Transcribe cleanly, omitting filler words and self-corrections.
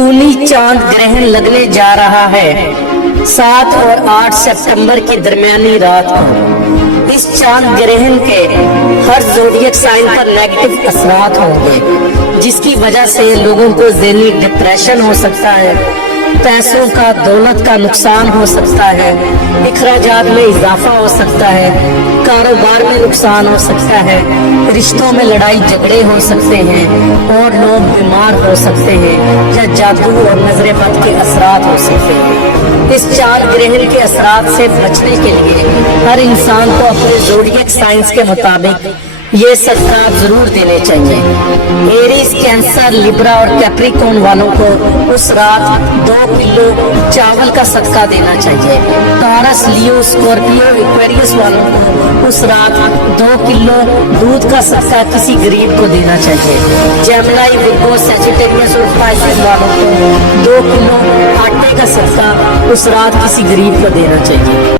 खूनी चांद ग्रहण लगने जा रहा है 7 और 8 सितंबर की दरमियानी रात को। इस चांद ग्रहण के हर ज़ोडिएक साइन पर नेगेटिव असरात होंगे, जिसकी वजह से लोगों को ज़हनी डिप्रेशन हो सकता है, पैसों का दौलत का नुकसान हो सकता है, इखराजात में इजाफा हो सकता है, कारोबार में नुकसान हो सकता है, रिश्तों में लड़ाई झगड़े हो सकते हैं और लोग बीमार हो सकते हैं या जादू और नजर बद के असरात हो सकते हैं। इस चांद ग्रहण के असरात से बचने के लिए हर इंसान को अपने ज़ोडिएक साइंस के मुताबिक ये सदका जरूर देने चाहिए। एरीज, कैंसर, लिब्रा और कैप्रिकॉर्न वालों को उस रात 2 किलो चावल का सदका देना चाहिए। टॉरस, लियो, स्कॉर्पियो, एक्वेरियस वालों को उस रात 2 किलो दूध का सदका किसी गरीब को देना चाहिए। जेमिनी, विर्गो, सैजिटेरियस और पाइसेस वालों को 2 किलो आटे का सदका उस रात किसी गरीब को देना चाहिए।